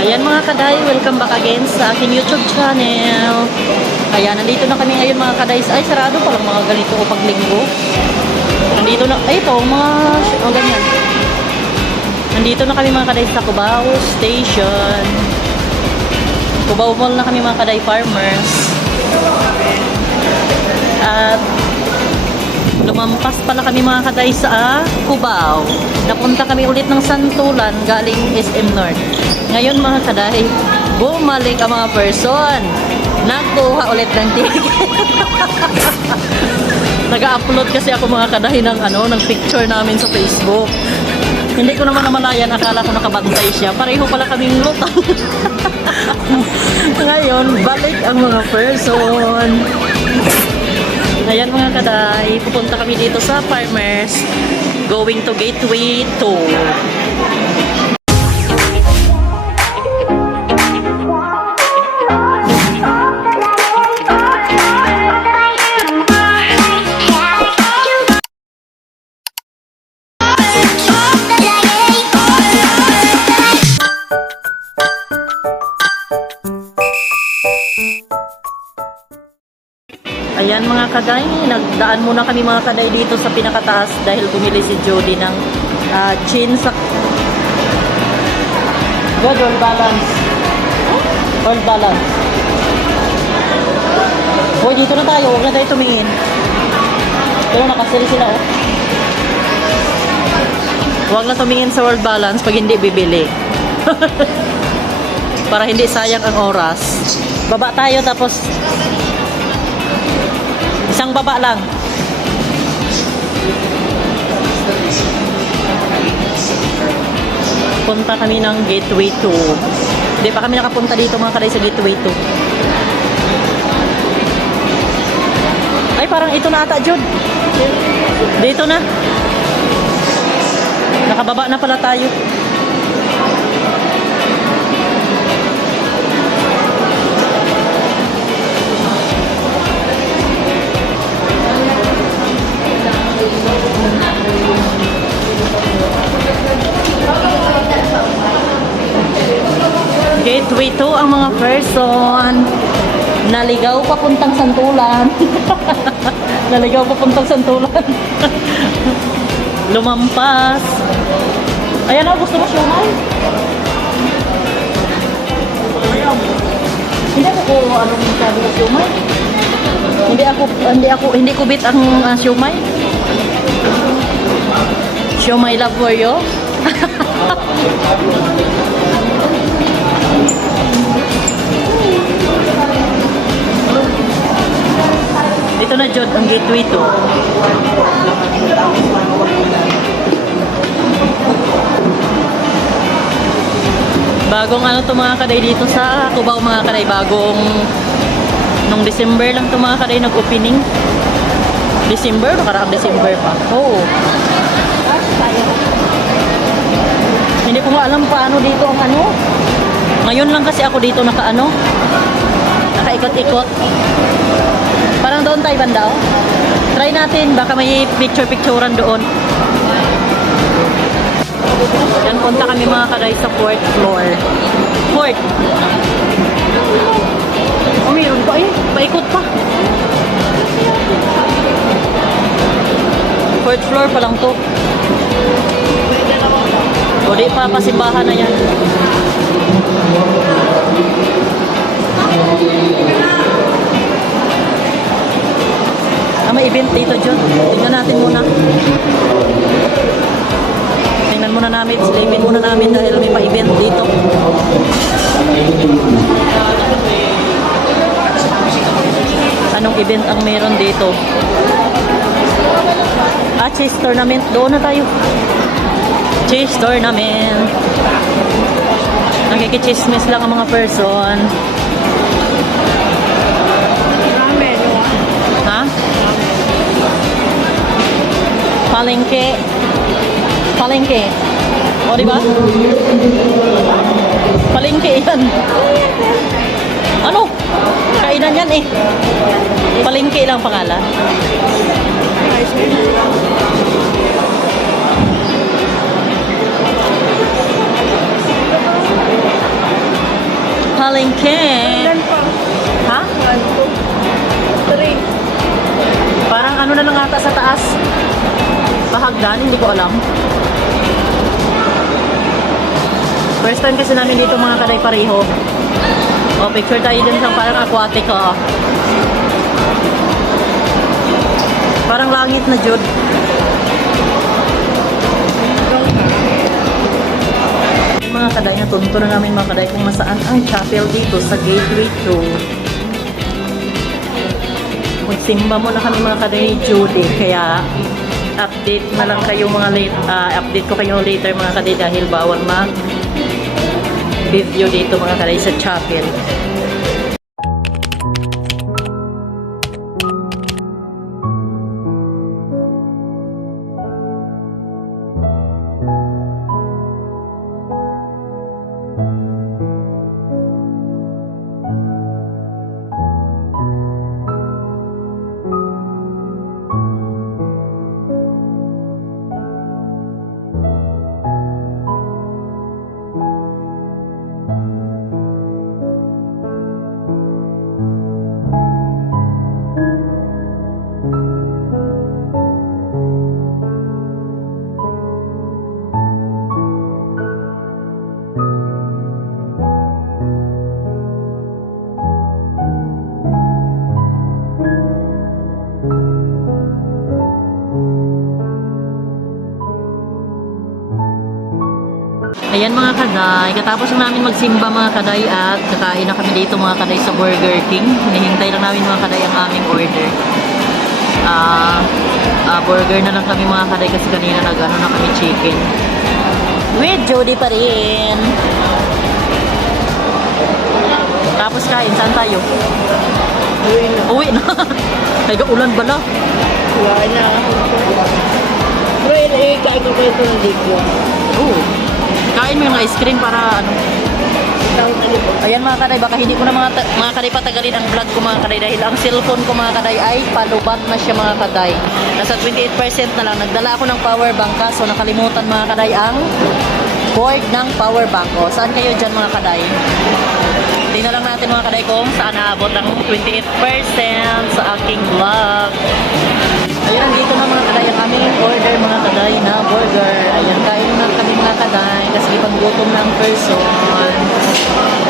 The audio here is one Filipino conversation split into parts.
Ayan mga kaday, welcome back again sa aking YouTube channel. Ayan, nandito na kami ngayon mga kaday. Ay, sarado pa lang mga ganito o paglinggo. Nandito na, ay ito, mga, oh, ganyan. Nandito na kami mga kaday sa Cubao Station. Cubao Mall na kami mga kaday farmers. At lumampas pala kami mga kaday sa Cubao. Napunta kami ulit ng Santulan galing SM North. Ngayon mga kaday, bumalik ang mga person. Nagkuha ulit ng ticket. Nag-upload kasi ako mga kaday ng ano, ng picture namin sa Facebook. Hindi ko naman namalayan, akala ko nakabantay siya. Pareho pala kaming lutang. Ngayon, balik ang mga person. Ayan mga kaday, pupunta kami dito sa Farmers. Going to Gateway 2. Ayan mga kaday, nagdaan muna kami mga kaday dito sa pinakataas dahil bumili si Jody ng ah, chin sa... Good, all balance. All balance. Hoy, dito na tayo. Huwag na tayo tumingin. Pero nakasili sila oh. Huwag na tumingin sa world balance pag hindi bibili. Para hindi sayang ang oras. Baba tayo tapos Isang baba lang. Punta kami ng Gateway 2. Hindi pa kami nakapunta dito mga kalay sa Gateway 2. Ay, parang ito na ata, Jude. Dito na. Nakababa na pala tayo. Person. Naligaw papuntang Santulan. Naligaw papuntang Santulan. Lumampas. Ayan na, gusto mo siomay? Hindi ako ko anong sabi ng siomay. Hindi ako hindi ako hindi ko bit ang uh, siomay. Siomay love for you. na Jod, ang gateway to. Bagong ano to mga kaday dito sa Cubao mga kaday. Bagong nung December lang to mga kaday nag-opening. December? Nakaraang December pa. Oo. Hindi ko alam paano dito ang ano. Ngayon lang kasi ako dito naka ano. Nakaikot-ikot. Doon tayo banda. Try natin, baka may picture-picturean doon. Yan, punta kami mga kaday sa fourth floor. Fourth. Oh, mayroon pa eh. Paikot pa. Fourth floor pa lang to. O di pa, pasimbahan na yan. Ah, may event dito, John. Tingnan natin muna. Tingnan muna namin, silipin muna namin dahil may pa-event dito. Anong event ang meron dito? Ah, chase tournament. Doon na tayo. Chase tournament. Nakikichismis lang ang mga person. Palengke. Palengke. O, di ba? Palengke yan. Ano? Kainan yan eh. Palengke lang pangalan. palengke. Ha? Parang ano na lang ata sa taas. Bahagdan, hindi ko alam. First time kasi namin dito mga kaday pareho. O, picture tayo din sa parang aquatic oh. Parang langit na jud. Mga kaday na tunto na namin mga kaday kung masaan ang chapel dito sa Gateway 2. Magsimba muna kami mga kaday ni Judy kaya update na lang kayo mga late ah, update ko kayo later mga kaday dahil bawal mag video dito mga kaday sa chapel. Kaday, katapos na namin magsimba mga kaday at kakain na kami dito mga kaday sa Burger King. Hinihintay lang namin mga kaday ang aming order. Ah, ah, burger na lang kami mga kaday kasi kanina nag-ano na kami chicken. With Jody pa rin. Tapos kain, saan tayo? Uwi na. Uwi na. Kaya ulan bala. Wala na. Bro, ikain ko kayo ito ng ligo. Oo. Kain mo yung ice cream para ano. Ayan mga kaday, baka hindi ko na mga, mga kaday patagalin ang vlog ko mga kaday dahil ang cellphone ko mga kaday ay palubat na siya mga kaday. Nasa 28% na lang. Nagdala ako ng power bank kaso nakalimutan mga kaday ang cord ng power bank ko. Saan kayo dyan mga kaday? Tingnan lang natin mga kaday kung saan naabot ang 28% sa aking vlog. Ayun, nandito na mga kaday ang aming order mga kaday na burger. Ayan, kain mga kaday kasi pag gutom ang person.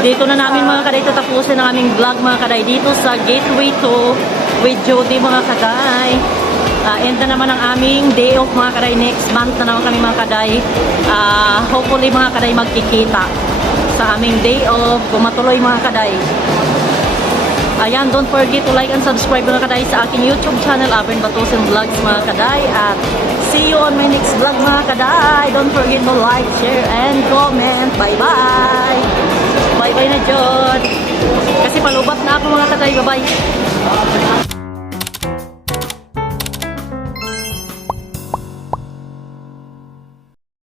Dito na namin mga kaday, tatapusin na aming vlog mga kaday dito sa Gateway to with Jody mga kaday. Uh, end na naman ang aming day off mga kaday. Next month na naman kami mga kaday. Uh, hopefully mga kaday magkikita sa aming day off. Kumatuloy mga kaday. Ayan, don't forget to like and subscribe mga kaday sa aking YouTube channel, Avern Batusin Vlogs mga kaday. At see you on my next vlog mga kaday. Don't forget to like, share, and comment. Bye-bye! Bye-bye na, John. Kasi palubat na ako mga katay. Bye-bye.